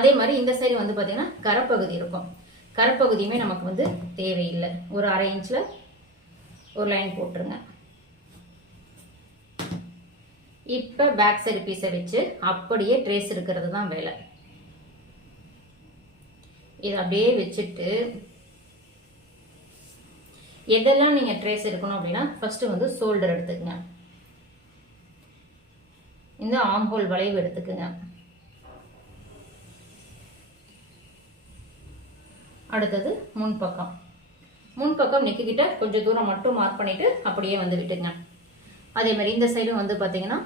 அதே மாதிரி இந்த சைடு வந்து பார்த்தீங்கன்னா கரப்பகுதி இருக்கும். கரப்பகுதியுமே நமக்கு வந்து தேவையில்லை. ஒரு அரை இன்ச்சில் ஒரு லைன் போட்டுருங்க. இப்போ பேக் சைடு பீஸை வச்சு அப்படியே ட்ரேஸ் இருக்கிறது தான் வேலை. இதை அப்படியே வச்சுட்டு எதெல்லாம் நீங்கள் ட்ரேஸ் எடுக்கணும் அப்படின்னா ஃபஸ்ட்டு வந்து ஷோல்டர் எடுத்துக்கங்க. இந்த ஆம்போல் வளைவு எடுத்துக்கங்க. அடுத்தது முன்பக்கம். முன்பக்கம் நெக்கிக்கிட்ட கொஞ்சம் தூரம் மட்டும் மார்க் பண்ணிட்டு அப்படியே வந்து விட்டுங்க அதே மாதிரி இந்த சைடும் வந்து பார்த்தீங்கன்னா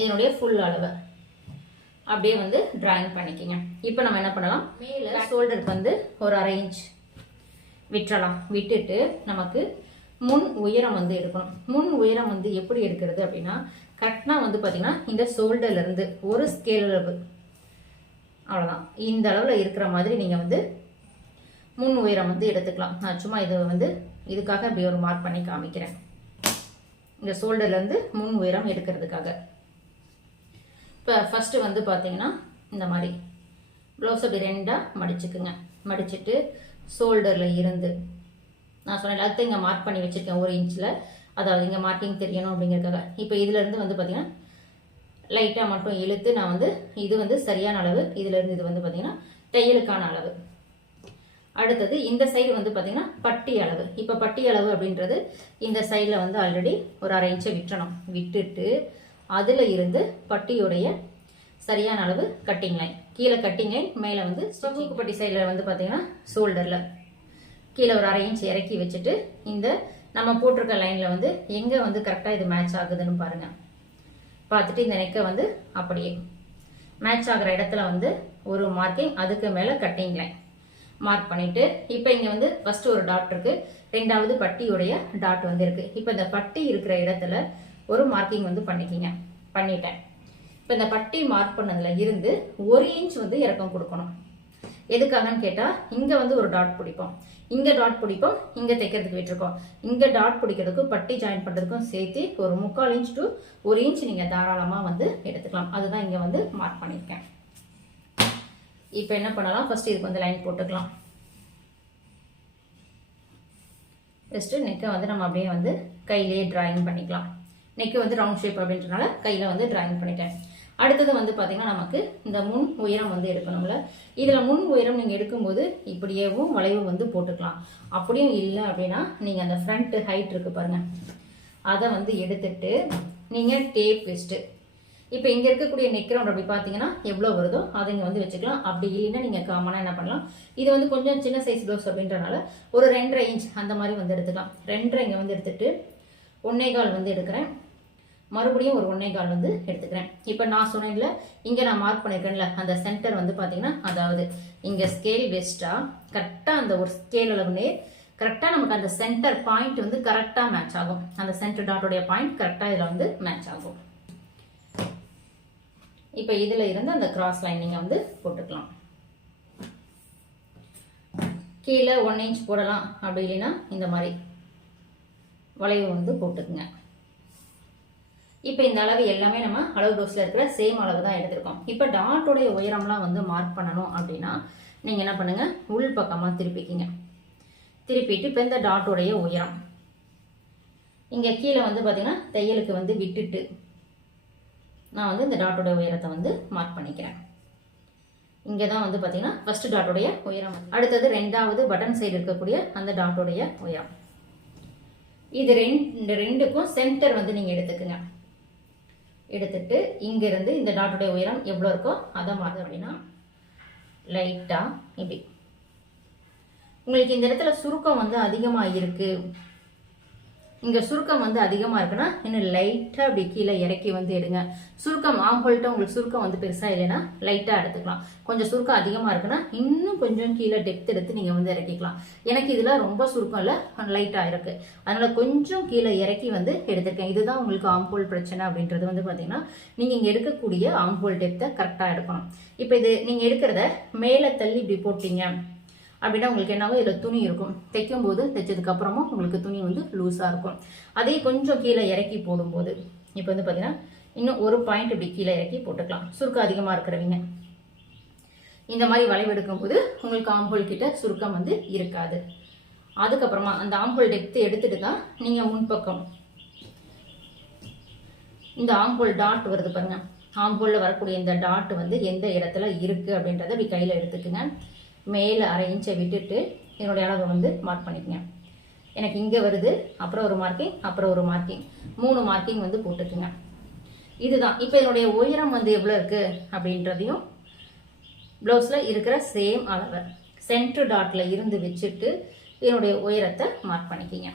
இதனுடைய ஃபுல் அளவு. அப்படியே வந்து டிராயிங் பண்ணிக்கங்க. இப்போ நம்ம என்ன பண்ணலாம்? மேலே ஷோல்டருக்கு வந்து ஒரு அரை இன்ச் விட்டுறலாம். விட்டுட்டு நமக்கு முன் உயரம் வந்து எடுக்கணும். முன் உயரம் வந்து எப்படி எடுக்கிறது அப்படின்னா கரெக்டாக வந்து பார்த்தீங்கன்னா இந்த ஷோல்டர்ல இருந்து ஒரு ஸ்கேல் அளவு. அவ்வளோதான் இந்த அளவில் இருக்கிற மாதிரி நீங்கள் வந்து முன் உயரம் வந்து எடுத்துக்கலாம். நான் சும்மா இது வந்து இதுக்காக இப்படி ஒரு மார்க் பண்ணி காமிக்கிறேன். இந்த ஷோல்டர்லேருந்து முன் உயரம் எடுக்கிறதுக்காக. இப்போ ஃபஸ்ட்டு வந்து பார்த்தீங்கன்னா இந்த மாதிரி. ப்ளவுஸ் அப்படி ரெண்டாக மடிச்சுக்குங்க. மடிச்சுட்டு ஷோல்டரில் இருந்து. நான் சொன்னேன் எல்லாத்தையும் இங்கே மார்க் பண்ணி வச்சுருக்கேன் ஒரு இன்ச்சில் அதாவது இங்கே மார்க்கிங் தெரியணும் அப்படிங்கிறதுக்காக. இப்போ இதுலேருந்து வந்து பார்த்தீங்கன்னா லைட்டாக மட்டும் இழுத்து நான் வந்து இது வந்து சரியான அளவு இதுலேருந்து இது வந்து பார்த்தீங்கன்னா தையலுக்கான அளவு. அடுத்தது இந்த சைடு வந்து பார்த்தீங்கன்னா பட்டி அளவு. இப்போ பட்டி அளவு அப்படின்றது இந்த சைடில் வந்து ஆல்ரெடி ஒரு அரை இன்ச்சை விட்டணும். விட்டுட்டு அதில் இருந்து பட்டியுடைய சரியான அளவு கட்டிங் லைன் கீழே கட்டிங் லைன் மேலே வந்து சொகுக்கு பட்டி சைடில் வந்து பார்த்தீங்கன்னா ஷோல்டரில் கீழே ஒரு அரை இன்ச் இறக்கி வச்சுட்டு இந்த நம்ம போட்டிருக்க லைனில் வந்து எங்கே வந்து கரெக்டாக இது மேட்ச் ஆகுதுன்னு பாருங்கள் பார்த்துட்டு இந்த நெக்கை வந்து அப்படியே மேட்ச் ஆகிற இடத்துல வந்து ஒரு மார்க்கிங் அதுக்கு மேலே கட்டிங் லைன் மார்க் பண்ணிட்டு இப்போ இங்கே வந்து ஃபர்ஸ்ட் ஒரு டாட் இருக்கு. ரெண்டாவது பட்டியுடைய டாட் வந்து இருக்கு. இப்போ இந்த பட்டி இருக்கிற இடத்துல ஒரு மார்க்கிங் வந்து பண்ணிக்கிங்க. பண்ணிட்டேன். இப்போ இந்த பட்டி மார்க் பண்ணதுல இருந்து ஒரு இன்ச் வந்து இறக்கம் கொடுக்கணும். எதுக்காகன்னு கேட்டால் இங்கே வந்து ஒரு டாட் பிடிப்போம். இங்கே டாட் பிடிப்போம் இங்கே தைக்கிறதுக்கு விட்டுருக்கோம். இங்கே டாட் பிடிக்கிறதுக்கும் பட்டி ஜாயின் பண்ணுறதுக்கும் சேர்த்து ஒரு முக்கால் இன்ச் டு ஒரு இன்ச் நீங்கள் தாராளமாக வந்து எடுத்துக்கலாம். அதுதான் இங்கே வந்து மார்க் பண்ணியிருக்கேன். இப்போ என்ன பண்ணலாம்? ஃபர்ஸ்ட் இதுக்கு வந்து லைன் போட்டுக்கலாம். ஃபஸ்ட்டு நெக்கை வந்து நம்ம அப்படியே வந்து கையிலேயே ட்ராயிங் பண்ணிக்கலாம். நெக்கு வந்து ரவுண்ட் ஷேப் அப்படின்றனால கையில் வந்து ட்ராயிங் பண்ணிட்டேன். அடுத்தது வந்து பார்த்திங்கன்னா நமக்கு இந்த முன் உயரம் வந்து எடுக்கணும்ல. இதில் முன் உயரம் நீங்கள் எடுக்கும்போது இப்படியேவும் வளைவு வந்து போட்டுக்கலாம். அப்படியும் இல்லை அப்படின்னா நீங்கள் அந்த ஃப்ரண்ட் ஹைட் இருக்குது பாருங்கள் அதை வந்து எடுத்துட்டு நீங்கள் டேப் வச்சுட்டு இப்போ இங்கே இருக்கக்கூடிய நெக் ரவுண்ட் அப்படி பார்த்தீங்கன்னா எவ்வளோ வருதோ அதை இங்கே வந்து வச்சுக்கலாம். அப்படி இல்லைன்னா நீங்கள் காமனாக என்ன பண்ணலாம்? இது வந்து கொஞ்சம் சின்ன சைஸ் ப்ளவுஸ் அப்படின்றனால ஒரு ரெண்டரை இன்ச் அந்த மாதிரி வந்து எடுத்துக்கலாம். ரெண்டரை இங்கே வந்து எடுத்துட்டு ஒன்னே கால் வந்து எடுக்கிறேன். மறுபடியும் ஒரு ஒன்னே கால் வந்து எடுத்துக்கிறேன். இப்போ நான் சொன்னேன்ல இங்கே நான் மார்க் பண்ணியிருக்கேன்ல அந்த சென்டர் வந்து பார்த்தீங்கன்னா அதாவது இங்கே ஸ்கேல் வெஸ்ட்டாக கரெக்டாக அந்த ஒரு ஸ்கேல் அளவுலே கரெக்டாக நமக்கு அந்த சென்டர் பாயிண்ட் வந்து கரெக்டாக மேட்ச் ஆகும். அந்த சென்டர் டாட்டோடைய பாயிண்ட் கரெக்டாக இதில் வந்து மேட்ச் ஆகும். இப்போ இதில் இருந்து அந்த கிராஸ் லைன் நீங்கள் வந்து போட்டுக்கலாம். கீழே ஒன் இன்ச் போடலாம். அப்படி இல்லைன்னா இந்த மாதிரி வளைவு வந்து போட்டுக்குங்க. இப்போ இந்த அளவு எல்லாமே நம்ம அளவு ப்ளவுஸில் இருக்கிற சேம் அளவு தான் எடுத்திருக்கோம். இப்போ டாட்டோடைய உயரம்லாம் வந்து மார்க் பண்ணணும் அப்படின்னா நீங்கள் என்ன பண்ணுங்கள் உள் பக்கமாக திருப்பிக்கிங்க. திருப்பிட்டு இப்போ இந்த டாட்டோடைய உயரம். இங்கே கீழே வந்து பார்த்திங்கன்னா தையலுக்கு வந்து விட்டுட்டு நான் வந்து இந்த டாட்டோட உயரத்தை வந்து மார்க் பண்ணிக்கிறேன். இங்கே தான் வந்து பார்த்தீங்கன்னா ஃபஸ்ட்டு டாட்டோடைய உயரம். அடுத்தது ரெண்டாவது பட்டன் சைடு இருக்கக்கூடிய அந்த டாட்டோடைய உயரம். இது ரெண்டு ரெண்டுக்கும் சென்டர் வந்து நீங்கள் எடுத்துக்கோங்க. எடுத்துட்டு இங்கேருந்து இந்த டாட்டோடைய உயரம் எவ்வளோ இருக்கோ அதை மாறுது அப்படின்னா லைட்டாக இப்படி. உங்களுக்கு இந்த இடத்துல சுருக்கம் வந்து அதிகமாக இருக்குது இங்கே சுருக்கம் வந்து அதிகமாக இருக்குன்னா இன்னும் லைட்டாக அப்படி கீழே இறக்கி வந்து எடுங்க. சுருக்கம் ஆம்பல்ட்ட உங்களுக்கு சுருக்கம் வந்து பெருசாக இல்லைன்னா லைட்டாக எடுத்துக்கலாம். கொஞ்சம் சுருக்கம் அதிகமாக இருக்குன்னா இன்னும் கொஞ்சம் கீழே டெப்த் எடுத்து நீங்கள் வந்து இறக்கிக்கலாம். எனக்கு இதில் ரொம்ப சுருக்கம் இல்லை லைட்டாக இருக்குது அதனால் கொஞ்சம் கீழே இறக்கி வந்து எடுத்திருக்கேன். இதுதான் உங்களுக்கு ஆம்போல் பிரச்சனை அப்படின்றது வந்து பார்த்தீங்கன்னா நீங்கள் இங்கே எடுக்கக்கூடிய ஆம்போல் டெப்த்தை கரெக்டாக எடுக்கணும். இப்போ இது நீங்கள் எடுக்கிறத மேலே தள்ளி இப்படி போட்டீங்க. அப்படின்னா உங்களுக்கு என்னாகும்? இதில் துணி இருக்கும். தைக்கும் போது தைச்சதுக்கு உங்களுக்கு துணி வந்து லூஸாக இருக்கும். அதே கொஞ்சம் கீழே இறக்கி போடும்போது இப்போ வந்து பார்த்தீங்கன்னா இன்னும் ஒரு பாயிண்ட் இப்படி கீழே இறக்கி போட்டுக்கலாம். சுருக்கம் அதிகமாக இருக்கிறவங்க. இந்த மாதிரி வளைவு எடுக்கும்போது உங்களுக்கு ஆம்போல் கிட்ட சுருக்கம் வந்து இருக்காது. அதுக்கப்புறமா அந்த ஆம்போல் டெப்த்து எடுத்துட்டு தான் நீங்கள் முன்பக்கம் இந்த ஆம்போல் டாட் வருது பாருங்க. ஆம்போலில் வரக்கூடிய இந்த டாட் வந்து எந்த இடத்துல இருக்குது அப்படின்றத இப்படி கையில் எடுத்துக்கோங்க. மேலே அரை இன்ச்சை விட்டுட்டு என்னுடைய அளவை வந்து மார்க் பண்ணிக்கங்க. எனக்கு இங்கே வருது அப்புறம் ஒரு மார்க்கிங் அப்புறம் ஒரு மார்க்கிங் மூணு மார்க்கிங் வந்து போட்டுக்குங்க. இதுதான். இப்போ என்னுடைய உயரம் வந்து எவ்வளோ இருக்குது அப்படின்றதையும் ப்ளவுஸில் இருக்கிற சேம் அளவை சென்ட்ரு டாட்டில் இருந்து வச்சுட்டு என்னுடைய உயரத்தை மார்க் பண்ணிக்கிங்க.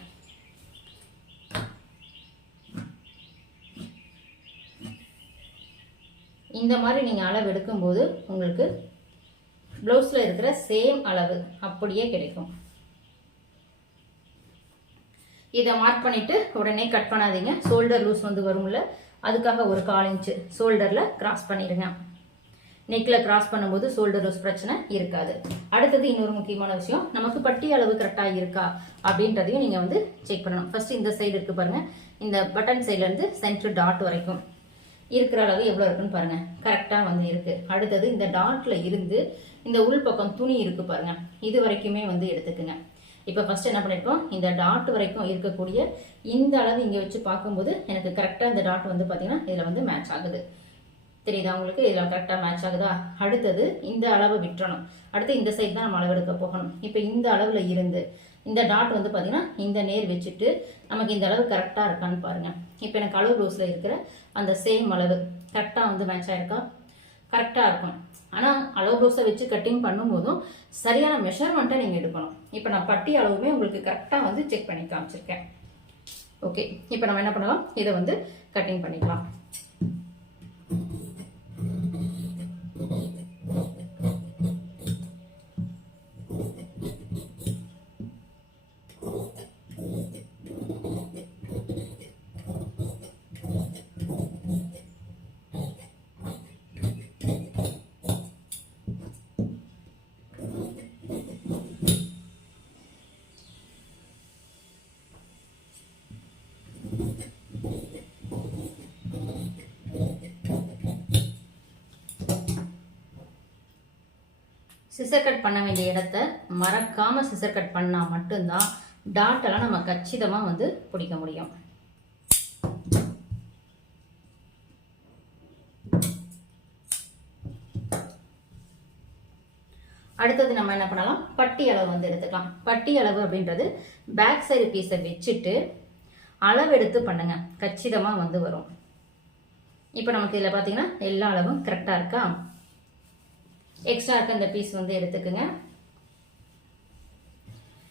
இந்த மாதிரி நீங்கள் அளவு எடுக்கும்போது உங்களுக்கு ப்ளவுஸில் இருக்கிற சேம் அளவு அப்படியே கிடைக்கும். இதை மார்க் பண்ணிவிட்டு உடனே கட் பண்ணாதீங்க. ஷோல்டர் லூஸ் வந்து வரும்ல அதுக்காக ஒரு கால் இன்ச்சு ஷோல்டரில் கிராஸ் பண்ணிடுங்க நெக்கில் கிராஸ் பண்ணும்போது ஷோல்டர் லூஸ் பிரச்சனை இருக்காது. அடுத்தது இன்னொரு முக்கியமான விஷயம் நமக்கு பட்டி அளவு கரெக்டாக இருக்கா அப்படின்றதையும் நீங்கள் வந்து செக் பண்ணணும். ஃபர்ஸ்ட் இந்த சைடு இருக்கு பாருங்கள் இந்த பட்டன் சைட்லேருந்து சென்ட்ரு டாட் வரைக்கும். இருக்கிற அளவு எவ்வளோ இருக்குன்னு பாருங்க. கரெக்டாக வந்து இருக்குது அடுத்தது இந்த டாட்டில் இருந்து இந்த உள் பக்கம் துணி இருக்குது பாருங்க. இது வரைக்குமே வந்து எடுத்துக்குங்க. இப்போ ஃபஸ்ட் என்ன பண்ணியிருக்கோம் இந்த டாட் வரைக்கும் இருக்கக்கூடிய இந்த அளவு இங்கே வச்சு பார்க்கும்போது எனக்கு கரெக்டாக இந்த டாட் வந்து பார்த்தீங்கன்னா இதில் வந்து மேட்ச் ஆகுது. தெரியுதா உங்களுக்கு? இதில் கரெக்டாக மேட்ச் ஆகுதா? அடுத்தது இந்த அளவை விட்டுறணும் அடுத்து இந்த சைடு தான் நம்ம அளவு எடுக்க போகணும். இப்போ இந்த அளவில் இருந்து இந்த டாட் வந்து பார்த்தீங்கன்னா இந்த நேர் வச்சுட்டு நமக்கு இந்த அளவு கரெக்டாக இருக்கான்னு பாருங்க. இப்போ எனக்கு அளவு ப்ளவுஸில் இருக்கிற அந்த சேம் அளவு கரெக்டாக வந்து மேட்ச் ஆகிருக்கா கரெக்டாக இருக்கும். ஆனால் அளவு ப்ளவுஸை வச்சு கட்டிங் பண்ணும்போதும் சரியான மெஷர்மெண்ட்டை நீங்கள் எடுக்கணும். இப்போ நான் பட்டி அளவுமே உங்களுக்கு கரெக்டாக வந்து செக் பண்ணி காமிச்சிருக்கேன். ஓகே இப்போ நம்ம என்ன பண்ணலாம்? இதை வந்து கட்டிங் பண்ணிக்கலாம். சிசர் கட் பண்ண வேண்டிய இடத்த மறக்காமல் சிசர் கட் பண்ணால் மட்டும்தான் டாட்டெல்லாம் நம்ம கச்சிதமாக வந்து பிடிக்க முடியும். அடுத்தது நம்ம என்ன பண்ணலாம்? பட்டி அளவு வந்து எடுத்துக்கலாம். பட்டி அளவு அப்படின்றது பேக் சைடு பீஸை வச்சுட்டு அளவு எடுத்து பண்ணுங்க. கச்சிதமாக வந்து வரும். இப்போ நமக்கு இதில் பார்த்தீங்கன்னா எல்லா அளவும் கரெக்டாக இருக்கா? எக்ஸ்ட்ரா இருக்க இந்த பீஸ் வந்து எடுத்துக்குங்க.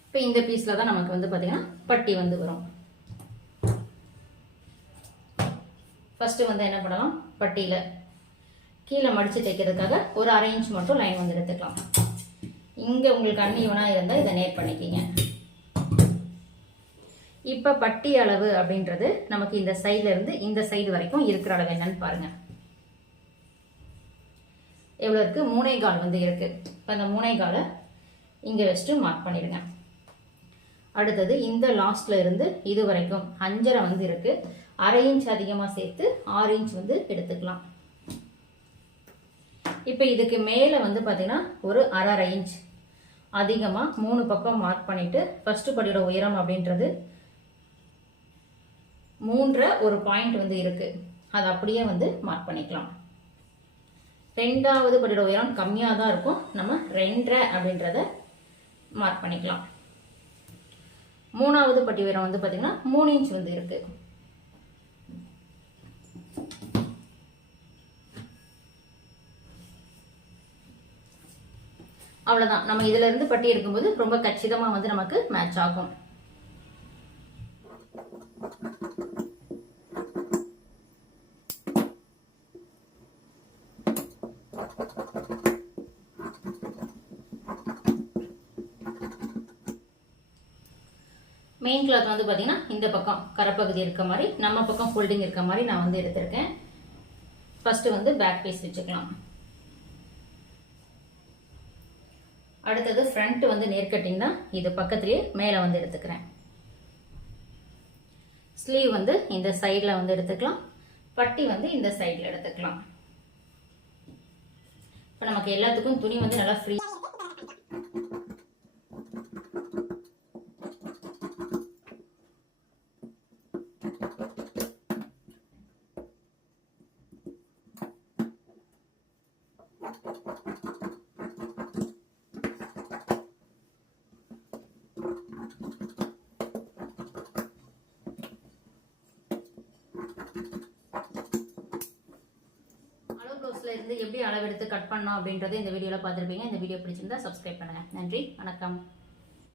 இப்போ இந்த பீஸில் தான் நமக்கு வந்து பார்த்திங்கன்னா பட்டி வந்து வரும். ஃபஸ்ட்டு வந்து என்ன பண்ணலாம்? பட்டியில் கீழே மடித்து தைக்கிறதுக்காக ஒரு அரை இன்ச் மட்டும் லைன் வந்து எடுத்துக்கலாம். இங்கே உங்களுக்கு அன்னியவனாக இருந்தால் இதை நேர் பண்ணிக்கிங்க. இப்போ பட்டி அளவு அப்படின்றது நமக்கு இந்த சைடுல இருந்து இந்த சைடு வரைக்கும் இருக்கிற அளவு என்னன்னு பாருங்கள் எவ்வளோ இருக்குது மூணே கால் வந்து இருக்குது இப்போ அந்த மூணே இங்கே வச்சுட்டு மார்க் பண்ணிடுங்க. அடுத்தது இந்த லாஸ்ட்டில் இருந்து இது வரைக்கும் அஞ்சரை வந்து இருக்குது அரை இன்ச் அதிகமாக சேர்த்து ஆறு இன்ச் வந்து எடுத்துக்கலாம். இப்போ இதுக்கு மேலே வந்து பார்த்திங்கன்னா ஒரு அரை இன்ச் அதிகமாக மூணு பக்கம் மார்க் பண்ணிவிட்டு ஃபஸ்ட்டு படியோட உயரம் அப்படின்றது மூன்றரை ஒரு பாயிண்ட் வந்து இருக்குது அது அப்படியே வந்து மார்க் பண்ணிக்கலாம். ரெண்டாவது படியோட உயரம் கம்மியாக தான் இருக்கும். நம்ம ரெண்டரை அப்படின்றத மார்க் பண்ணிக்கலாம். மூணாவது பட்டி உயரம் வந்து பார்த்தீங்கன்னா மூணு இன்ச் வந்து இருக்கு. அவ்வளோதான் நம்ம இதுலேருந்து பட்டி எடுக்கும்போது ரொம்ப கச்சிதமாக வந்து நமக்கு மேட்ச் ஆகும். மெயின் கிளாத் வந்து பார்த்தீங்கன்னா இந்த பக்கம் கரப்பகுதி இருக்க மாதிரி நம்ம பக்கம் ஃபோல்டிங் இருக்க மாதிரி நான் வந்து எடுத்திருக்கேன். ஃபர்ஸ்ட் வந்து பேக் பீஸ் வச்சுக்கலாம். அடுத்தது ஃப்ரண்ட் வந்து நேர்கட்டிங் தான். இது பக்கத்துலேயே மேலே வந்து எடுத்துக்கிறேன். ஸ்லீவ் வந்து இந்த சைடில் வந்து எடுத்துக்கலாம். பட்டி வந்து இந்த சைடில் எடுத்துக்கலாம். இப்போ நமக்கு எல்லாத்துக்கும் துணி வந்து நல்லா ஃப்ரீ ப்ளவுஸில் இருந்து எப்படி அளவெடுத்து கட் பண்ணோம் அப்படின்றத இந்த வீடியோவில் பார்த்துருப்பீங்க. இந்த வீடியோ பிடிச்சிருந்தா சப்ஸ்கிரைப் பண்ணுங்கள் நன்றி. வணக்கம்.